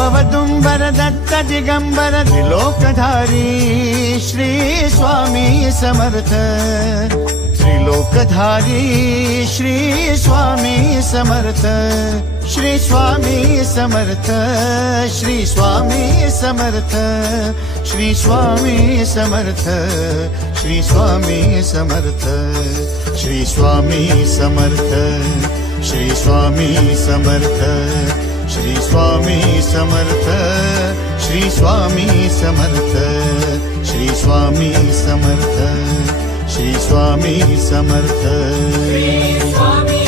अवदुंबर Datta Digambar त्रिलोकधारी Shri Swami Samarth त्रिलोकधारी Shri Swami Samarth Shri Swami Samarth Shri Swami Samarth Shri Swami Samarth Shri Swami Samarth Shri Swami Samarth Shri Swami Samarth Shri Swami Samarth Shri Swami Samarth Shri Swami Samarth Shri Swami Samarth Shri Swami